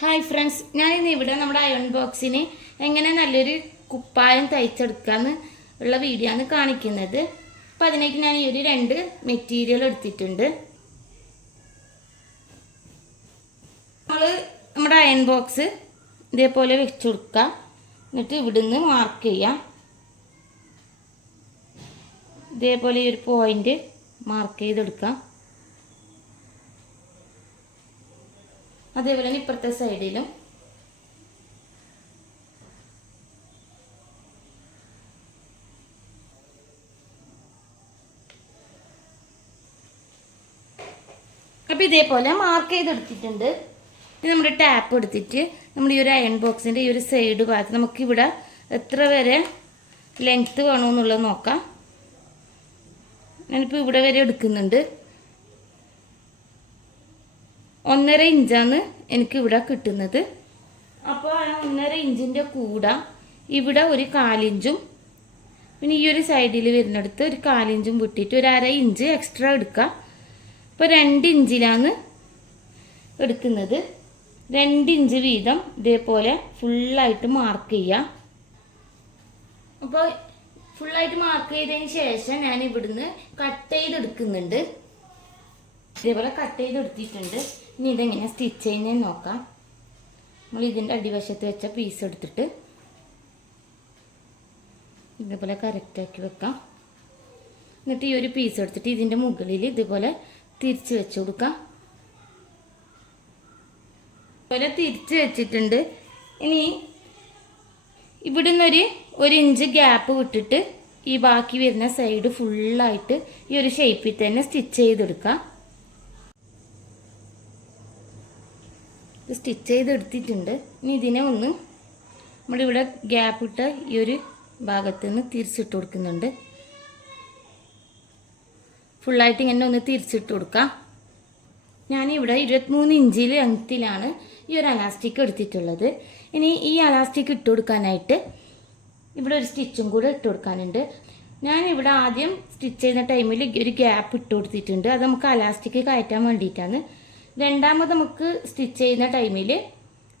Hi friends, ഞാനിന്ന് ഇവിടെ നമ്മുടെ അയൺ ബോക്സിന് എങ്ങനെ നല്ലൊരു കുപ്പായം തയ്ച്ചെടുക്കാമെന്ന് ഉള്ള വീഡിയോ ആണ് കാണിക്കുന്നത്. അപ്പം അതിലേക്ക് ഞാൻ ഈ ഒരു 2 മെറ്റീരിയൽ എടുത്തിട്ടുണ്ട്. നമ്മൾ നമ്മുടെ അയൺ ബോക്സ് ഇതേപോലെ വെച്ച് കൊടുക്കുക. എന്നിട്ട് ഇവിടുന്ന് മാർക്ക് ചെയ്യാം. ഇതേപോലെ ഈ ഒരു പോയിന്റ് മാർക്ക് ചെയ്തെടുക്കാം. അതേപോലെ തന്നെ ഇപ്പുറത്തെ സൈഡിലും അപ്പം ഇതേപോലെ മാർക്ക് ചെയ്തെടുത്തിട്ടുണ്ട്. ഇത് നമ്മുടെ ടാപ്പ് എടുത്തിട്ട് നമ്മുടെ ഈ ഒരു അയൺ ബോക്സിൻ്റെ ഈ ഒരു സൈഡ് ഭാഗത്ത് നമുക്കിവിടെ എത്ര വരെ ലെങ്ത്ത് വേണമെന്നുള്ളത് നോക്കാം. ഞാനിപ്പോൾ ഇവിടെ വരെ എടുക്കുന്നുണ്ട്. 1.5 ഇഞ്ചാണ് എനിക്കിവിടെ കിട്ടുന്നത്. അപ്പോൾ ആ 1.5 ഇഞ്ചിൻ്റെ കൂടെ ഇവിടെ ഒരു 1/4 ഇഞ്ചും പിന്നെ ഈ ഒരു സൈഡിൽ വരുന്നിടത്ത് ഒരു 1/4 ഇഞ്ചും വിട്ടിട്ട് ഒരു 1/2 ഇഞ്ച് എക്സ്ട്രാ എടുക്കുക. അപ്പോൾ 2 ഇഞ്ചിലാണ് എടുക്കുന്നത്. 2 ഇഞ്ച് വീതം ഇതേപോലെ ഫുള്ളായിട്ട് മാർക്ക് ചെയ്യുക. അപ്പോൾ ഫുള്ളായിട്ട് മാർക്ക് ചെയ്തതിന് ശേഷം ഞാൻ ഇവിടുന്ന് കട്ട് ചെയ്തെടുക്കുന്നുണ്ട്. ഇതേപോലെ കട്ട് ചെയ്തെടുത്തിട്ടുണ്ട്. ഇനി ഇതെങ്ങനെ സ്റ്റിച്ച് ചെയ്യുന്നതെന്ന് നോക്കാം. നമ്മൾ ഇതിൻ്റെ അടിവശത്ത് വെച്ച പീസ് എടുത്തിട്ട് ഇതേപോലെ കറക്റ്റാക്കി വെക്കാം. എന്നിട്ട് ഈ ഒരു പീസ് എടുത്തിട്ട് ഇതിൻ്റെ മുകളിൽ ഇതുപോലെ തിരിച്ച് വെച്ച് കൊടുക്കാം. ഇതുപോലെ തിരിച്ച് വെച്ചിട്ടുണ്ട്. ഇനി ഇവിടുന്ന് ഒരു ഇഞ്ച് ഗ്യാപ്പ് വിട്ടിട്ട് ഈ ബാക്കി വരുന്ന സൈഡ് ഫുള്ളായിട്ട് ഈ ഒരു ഷേപ്പിൽ തന്നെ സ്റ്റിച്ച് ചെയ്തെടുക്കാം. സ്റ്റിച്ച് ചെയ്തെടുത്തിട്ടുണ്ട്. ഇനി ഇതിനെ ഒന്ന് നമ്മളിവിടെ ഗ്യാപ്പ് ഇട്ട ഈ ഒരു ഭാഗത്ത് നിന്ന് തിരിച്ചിട്ട് കൊടുക്കുന്നുണ്ട്. ഫുള്ളായിട്ട് ഇങ്ങനെ ഒന്ന് തിരിച്ചിട്ട് കൊടുക്കാം. ഞാനിവിടെ 23 ഇഞ്ച് ലെങ്ത്തിലാണ് ഈ ഒരു അലാസ്റ്റിക് എടുത്തിട്ടുള്ളത്. ഇനി ഈ അലാസ്റ്റിക് ഇട്ട് കൊടുക്കാനായിട്ട് ഇവിടെ ഒരു സ്റ്റിച്ചും കൂടെ ഇട്ട് കൊടുക്കാനുണ്ട്. ഞാനിവിടെ ആദ്യം സ്റ്റിച്ച് ചെയ്യുന്ന ടൈമിൽ ഒരു ഗ്യാപ്പ് ഇട്ട് കൊടുത്തിട്ടുണ്ട്. അത് നമുക്ക് അലാസ്റ്റിക് കയറ്റാൻ വേണ്ടിയിട്ടാണ്. രണ്ടാമത് നമുക്ക് സ്റ്റിച്ച് ചെയ്യുന്ന ടൈമിൽ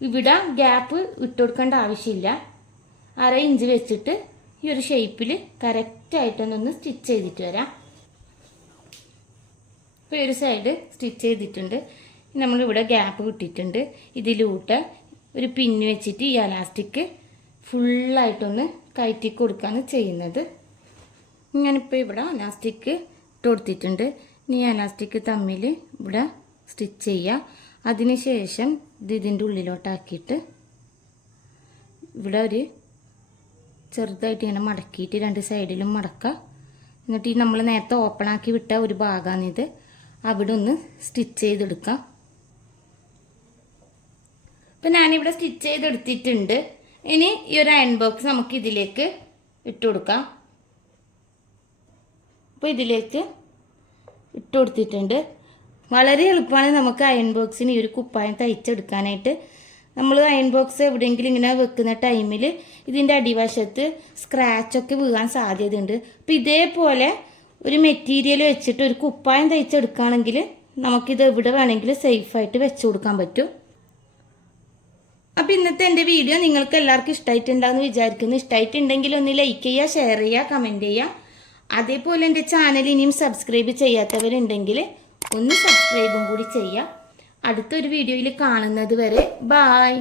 ഇവിടെ ഗ്യാപ്പ് ഇട്ട് കൊടുക്കേണ്ട ആവശ്യമില്ല. 1/2 ഇഞ്ച് വെച്ചിട്ട് ഈ ഒരു ഷേപ്പിൽ കറക്റ്റായിട്ടൊന്ന് സ്റ്റിച്ച് ചെയ്തിട്ട് വരാം. ഇപ്പോൾ ഈ ഒരു സൈഡ് സ്റ്റിച്ച് ചെയ്തിട്ടുണ്ട്. നമ്മളിവിടെ ഗ്യാപ്പ് കിട്ടിയിട്ടുണ്ട്. ഇതിലൂട്ട് ഒരു പിന്ന് വെച്ചിട്ട് ഈ അലാസ്റ്റിക് ഫുള്ളായിട്ടൊന്ന് കയറ്റി കൊടുക്കുകയാണ് ചെയ്യുന്നത്. ഞാനിപ്പോൾ ഇവിടെ അലാസ്റ്റിക് ഇട്ട് കൊടുത്തിട്ടുണ്ട്. ഇനി അലാസ്റ്റിക് തമ്മിൽ ഇവിടെ സ്റ്റിച്ച് ചെയ്യുക. അതിനുശേഷം ഇതിൻ്റെ ഉള്ളിലോട്ടാക്കിയിട്ട് ഇവിടെ ഒരു ചെറുതായിട്ട് ഇങ്ങനെ മടക്കിയിട്ട് 2 സൈഡിലും മടക്കുക. എന്നിട്ട് ഈ നമ്മൾ നേരത്തെ ഓപ്പൺ ആക്കി വിട്ട ഒരു ഭാഗമാണിത്. അവിടെ ഒന്ന് സ്റ്റിച്ച് ചെയ്തെടുക്കാം. അപ്പം ഞാനിവിടെ സ്റ്റിച്ച് ചെയ്തെടുത്തിട്ടുണ്ട്. ഇനി ഈ ഒരു അയൺ ബോക്സ് നമുക്ക് ഇതിലേക്ക് ഇട്ട് കൊടുക്കാം. അപ്പോൾ ഇതിലേക്ക് ഇട്ട് കൊടുത്തിട്ടുണ്ട്. വളരെ എളുപ്പമാണ് നമുക്ക് അയൺ ബോക്സിന് ഈ ഒരു കുപ്പായം തയ്ച്ചെടുക്കാനായിട്ട്. നമ്മൾ അയൺ ബോക്സ് എവിടെയെങ്കിലും ഇങ്ങനെ വെക്കുന്ന ടൈമിൽ ഇതിൻ്റെ അടിവശത്ത് സ്ക്രാച്ചൊക്കെ വീഴാൻ സാധ്യതയുണ്ട്. അപ്പോൾ ഇതേപോലെ ഒരു മെറ്റീരിയൽ വെച്ചിട്ട് ഒരു കുപ്പായം തയ്ച്ചെടുക്കുകയാണെങ്കിൽ നമുക്കിത് എവിടെ വേണമെങ്കിലും സേഫായിട്ട് വെച്ച് കൊടുക്കാൻ പറ്റും. അപ്പോൾ ഇന്നത്തെ എൻ്റെ വീഡിയോ നിങ്ങൾക്ക് എല്ലാവർക്കും ഇഷ്ടമായിട്ടുണ്ടാകുമെന്ന് വിചാരിക്കുന്നു. ഇഷ്ടമായിട്ടുണ്ടെങ്കിൽ ഒന്ന് ലൈക്ക് ചെയ്യുക, ഷെയർ ചെയ്യുക, കമൻറ്റ് ചെയ്യുക. അതേപോലെ എൻ്റെ ചാനൽ ഇനിയും സബ്സ്ക്രൈബ് ചെയ്യാത്തവരുണ്ടെങ്കിൽ ഒന്ന് സബ്സ്ക്രൈബും കൂടി ചെയ്യുക. അടുത്തൊരു വീഡിയോയിൽ കാണുന്നത് വരെ ബായ്.